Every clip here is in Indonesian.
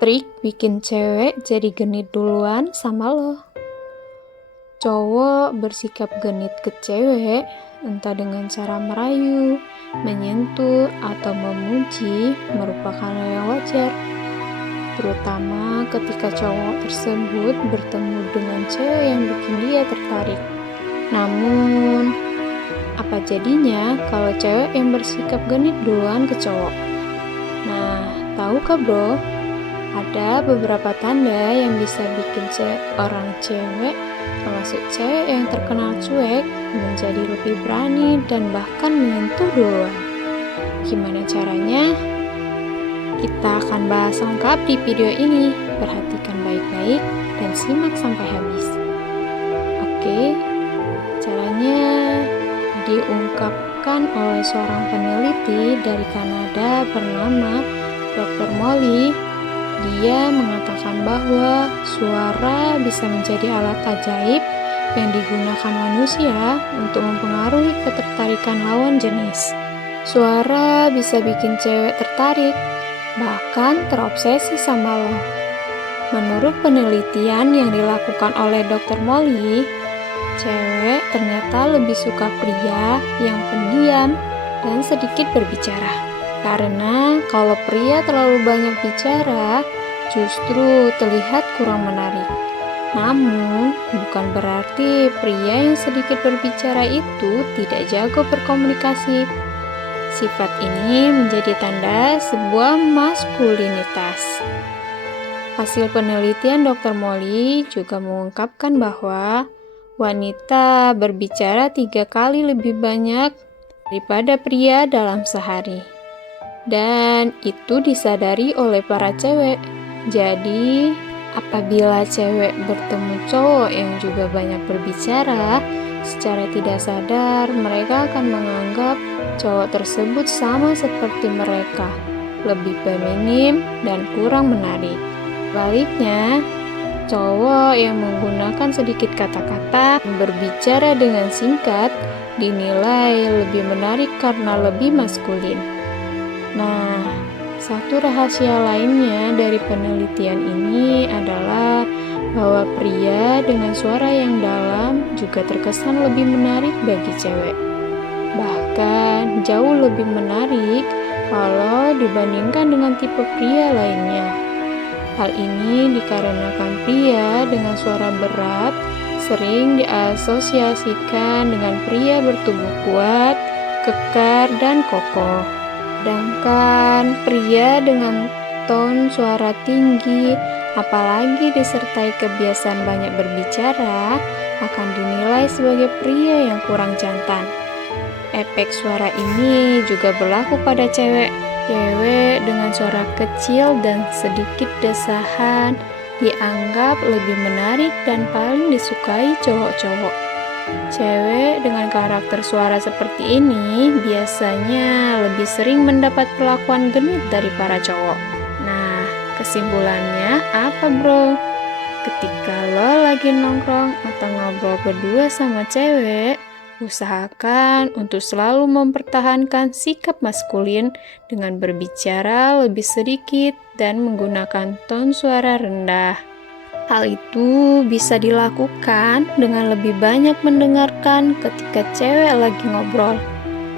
Trik bikin cewek jadi genit duluan sama lo. Cowok bersikap genit ke cewek entah dengan cara merayu, menyentuh, atau memuji merupakan hal yang wajar. Terutama ketika cowok tersebut bertemu dengan cewek yang bikin dia tertarik. Namun, apa jadinya kalau cewek yang bersikap genit duluan ke cowok? Nah, tahukah bro? Ada beberapa tanda yang bisa bikin orang cewek, termasuk cewek yang terkenal cuek, menjadi lebih berani dan bahkan menyentuh duluan. Gimana caranya? Kita akan bahas lengkap di video ini. Perhatikan baik-baik dan simak sampai habis. Oke, caranya diungkapkan oleh seorang peneliti dari Kanada bernama Dr. Molly. Dia mengatakan bahwa suara bisa menjadi alat ajaib yang digunakan manusia untuk mempengaruhi ketertarikan lawan jenis. Suara bisa bikin cewek tertarik, bahkan terobsesi sama lo. Menurut penelitian yang dilakukan oleh Dr. Molly, cewek ternyata lebih suka pria yang pendiam dan sedikit berbicara. Karena kalau pria terlalu banyak bicara, justru terlihat kurang menarik. Namun, bukan berarti pria yang sedikit berbicara itu tidak jago berkomunikasi. Sifat ini menjadi tanda sebuah maskulinitas. Hasil penelitian Dr. Molly juga mengungkapkan bahwa wanita berbicara 3 kali lebih banyak daripada pria dalam sehari. Dan itu disadari oleh para cewek. Jadi, apabila cewek bertemu cowok yang juga banyak berbicara, secara tidak sadar mereka akan menganggap cowok tersebut sama seperti mereka, lebih feminim dan kurang menarik. Baliknya, cowok yang menggunakan sedikit kata-kata dan berbicara dengan singkat dinilai lebih menarik karena lebih maskulin. Nah, satu rahasia lainnya dari penelitian ini adalah bahwa pria dengan suara yang dalam juga terkesan lebih menarik bagi cewek. Bahkan jauh lebih menarik kalau dibandingkan dengan tipe pria lainnya. Hal ini dikarenakan pria dengan suara berat sering diasosiasikan dengan pria bertubuh kuat, kekar, dan kokoh. Sedangkan pria dengan ton suara tinggi, apalagi disertai kebiasaan banyak berbicara, akan dinilai sebagai pria yang kurang jantan. Efek suara ini juga berlaku pada cewek. Cewek dengan suara kecil dan sedikit desahan dianggap lebih menarik dan paling disukai cowok-cowok. Cewek dengan karakter suara seperti ini biasanya lebih sering mendapat perlakuan genit dari para cowok. Nah, kesimpulannya apa bro? Ketika lo lagi nongkrong atau ngobrol berdua sama cewek, usahakan untuk selalu mempertahankan sikap maskulin dengan berbicara lebih sedikit dan menggunakan ton suara rendah. Hal itu bisa dilakukan dengan lebih banyak mendengarkan ketika cewek lagi ngobrol.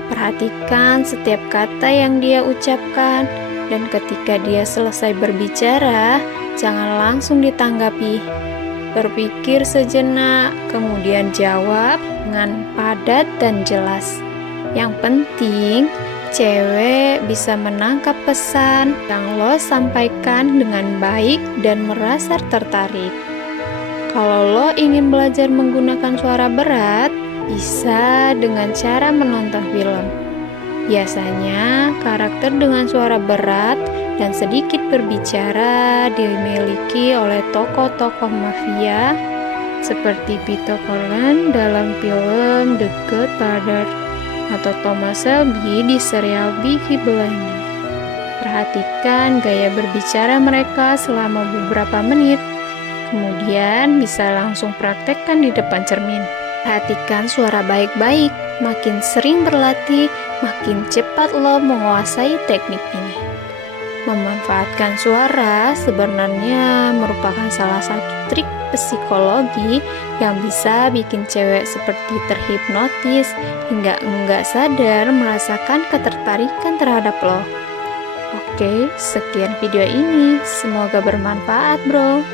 Perhatikan setiap kata yang dia ucapkan, dan ketika dia selesai berbicara, jangan langsung ditanggapi. Berpikir sejenak, kemudian jawab dengan padat dan jelas. Yang penting, cewek bisa menangkap pesan yang lo sampaikan dengan baik dan merasa tertarik. Kalau lo ingin belajar menggunakan suara berat, bisa dengan cara menonton film. Biasanya, karakter dengan suara berat dan sedikit berbicara dimiliki oleh tokoh-tokoh mafia seperti Vito Corleone dalam film The Godfather atau Thomas Shelby di serial Peaky Blinders. Perhatikan gaya berbicara mereka selama beberapa menit, kemudian bisa langsung praktekkan di depan cermin. Perhatikan suara baik-baik, makin sering berlatih, makin cepat lo menguasai teknik ini. Memanfaatkan suara sebenarnya merupakan salah satu trik psikologi yang bisa bikin cewek seperti terhipnotis hingga enggak sadar merasakan ketertarikan terhadap lo. Oke, sekian video ini. Semoga bermanfaat, bro.